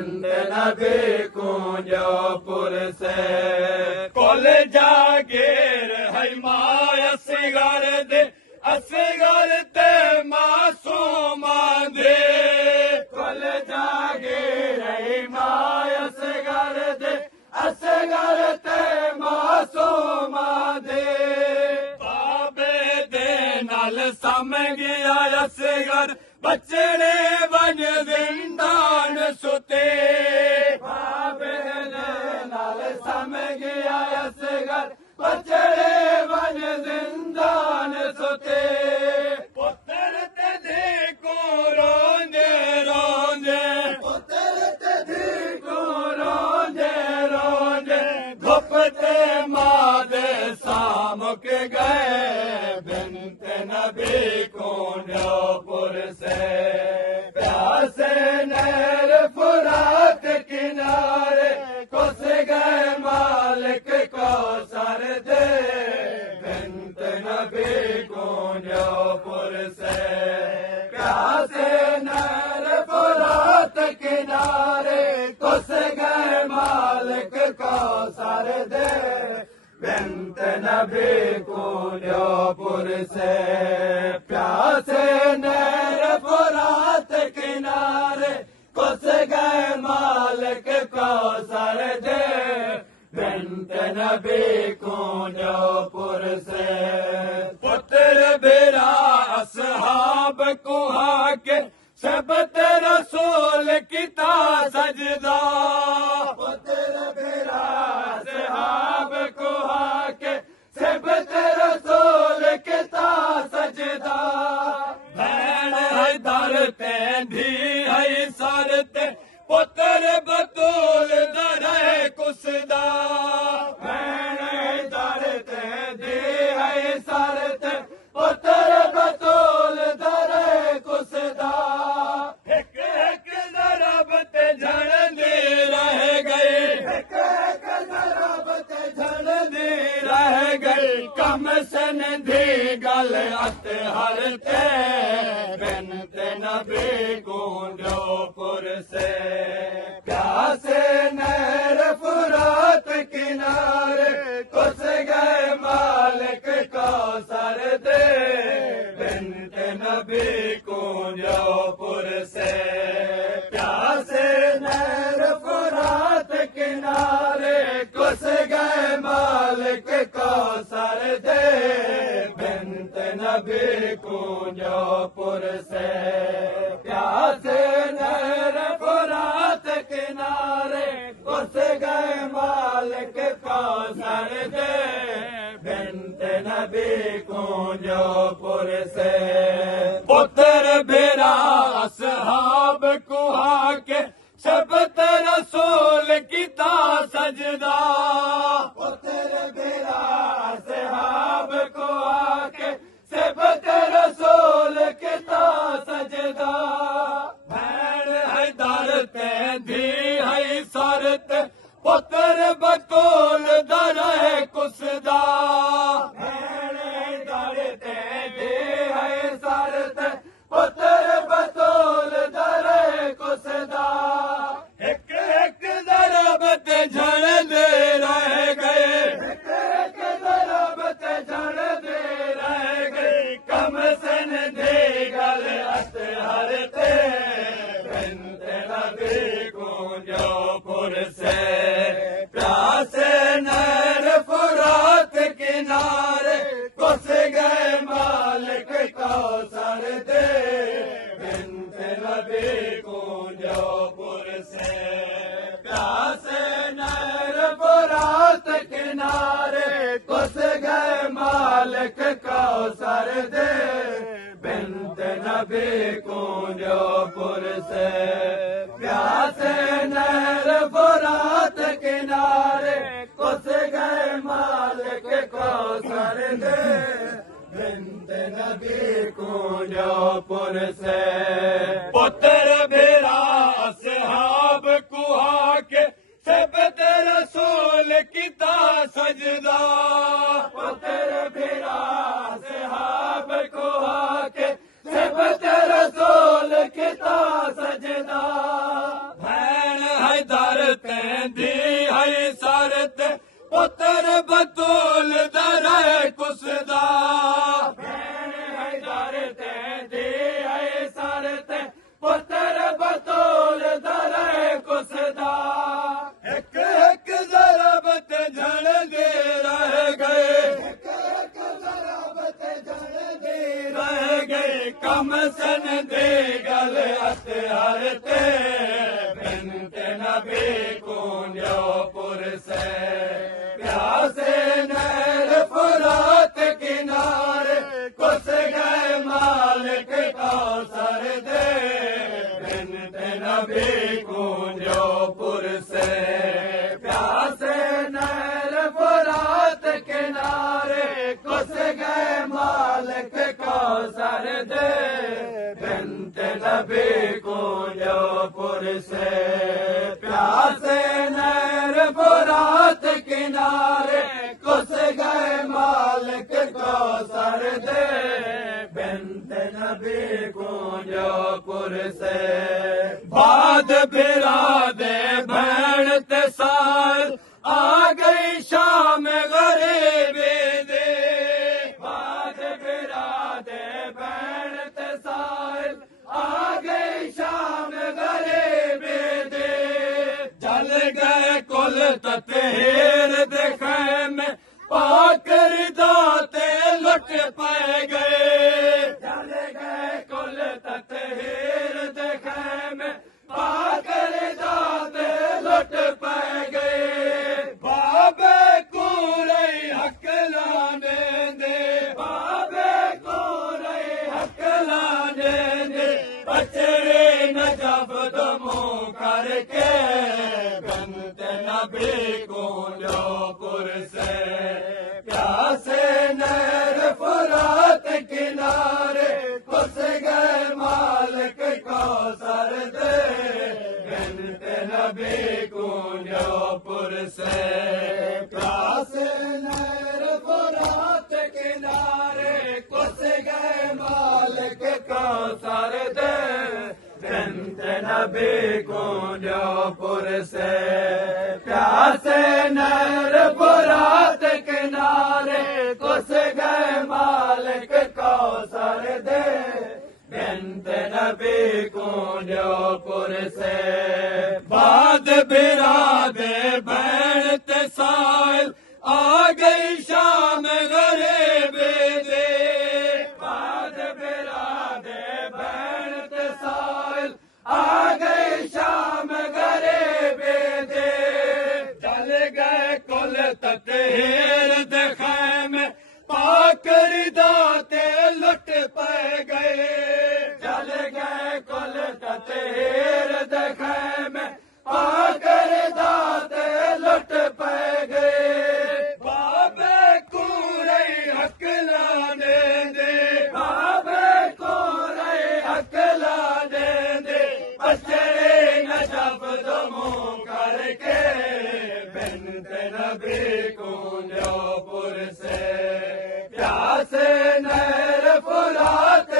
बिंद नबी कुंजो पुर से कुल जागीर है माय असगर ते मासूम दे कुल जागीर है माय असगर ते मासूम दे बाबे दे नाल सम गया असगर बचड़े वन जिंदान सुते बाबे दे नाल सम गया असगर बचड़े वन जिंदान सुते पुत्र ते देखो रोंदे रोंदे पुत्र ते देखो रोंदे रोंदे धुप ते मादे सामुक गए बिनत नबी कुंजो पुर से प्यासे नहर फुरात किनारे कुस गए मालिक को सर दे बिनत नबी कुंजो पुर से प्यासे नहर फुरात किनारे कुस गए मालिक को सर दे बिनत नबी कुंजो पुर से प्यासे नहर फुरात किनारे कुस गए मालिक को सर दे बिनत नबी कुंजो पुर से पुत्र बेरा असहाब कुहा के सबत रसूल किता सजदा पुत्र बेरा असहाब कुहा के सबत रसूल किता सजदा भैन है दर ते धी है सर ते पुत्र बतूल दर कुसदा भैन है दर ते धी है सर ते पुत्र बतूल दर कुसदा एक एक दरब ते झड़दी रह गई एक एक दरब ते झड़दी रह गई कम सन धी गल अत हर ते बिनत नबी कुंजो पुर से प्यासे नहर फुरात किनारे कुस गए मालिक को सर दे बिनत नबी कुंजो पुर से प्यासे नहर फुरात किनारे कुस गए मालिक को सर दे बिनत नबी कुंजो पुर से प्यासे नहर फुरात किनारे कुस गए मालिक को सर दे बिनत नबी कुंजो पुर से पुत्र बेरा असहाब कुहा के सबत रसूल किता सजदा पुत्र बेरा असहाब कुहा के सबत रसूल किता सजदा भैन है दर ते धी है सर ते पुत्र बतूल दर कुसदा भैन है दर ते धी है सर ते पुत्र बतूल दर कुसदा एक एक दरब ते झड़दे रह गए एक एक दरब ते झड़दे रह गए कम सन दे गल अत हर ते बिनत नबी कुंजो पुर से प्यासे नहर फुरात किनारे कुस गए मालिक को सर दे बिनत नबी कुंजो पुर से प्यासे नहर फुरात किनारे कुस गए मालिक को सर दे बिनत नबी कुंजो पुर से प्यासे नहर फुरात किनारे कुस गए मालिक को सर दे बिनत नबी कुंजो पुर से पुत्र बेरा असहाब कुहा के सबत रसूल किता सजदा पुत्र बेरा असहाब कुहा के सबत रसूल किता सजदा भैन हैदर तेंदी है सरत पुत्र बतूल दर कुसदा भैन हैदर तेंदी है सरत पुत्र बतूल दर कुसदा एक एक ज़रबत झड़ दे रह गए रह गए कम सन दे गल हथियार ते बिनते नबी कूंडियो पुर से प्यासे नहर फुरात किनारे कुस गए मालिक कौसर दे बिनते नबी कूंडियो पुर से प्यासे नहर फुरात किनारे कुस गए मालिक कौसर दे बिनते नबी कूंडियो पुर से प्यासे नहर फुरात किनारे कुस गए मालिक कौसर दे बिनते नबी कूंडियो पुर से बाद बिरादे भैन ते साल आ गई शाम गरीबी दे बाद बिरादे भैन ते साल आ गई शाम गरीबी दे जल गए कुल ततेर दे खैमे पाकर दाते लुट पाए गए जल गए कुल ततेर दे खैमे पाकर दाते लुट पाए गए बाबे कूरई हक लाने दे बाबे कूरई हक लाने दे बचड़े नजब दमो करके बनते नबी कूंडियो पुर से प्यासे नहर फुरात किनारे कुस गए मालिक कौसर दे बिनते नबी कूंडियो पुर से प्यासे नहर फुरात किनारे कुस गए मालिक कौसर दे बिनते नबी कूंडियो पुर से प्यासे नहर फुरात किनारे कुस गए मालिक कौसर दे बिनते नबी कूंडियो पुर से बाद बिरादे भैन ते साल आ गई शाम गरीबी दे बाद बिरादे भैन ते साल आ गई शाम गरीबी दे जल गए कुल ततेर दे खैमे पाकर दाते लुट पाए गए जल गए कुल ततेर दे खैमे पाकर दाते लुट पाए गए बाबे कूरई हक लाने दे बाबे कूरई हक लाने दे बचड़े नजब दमो करके बिनते नबी कूंडियो पुर से प्यासे नहर फुरात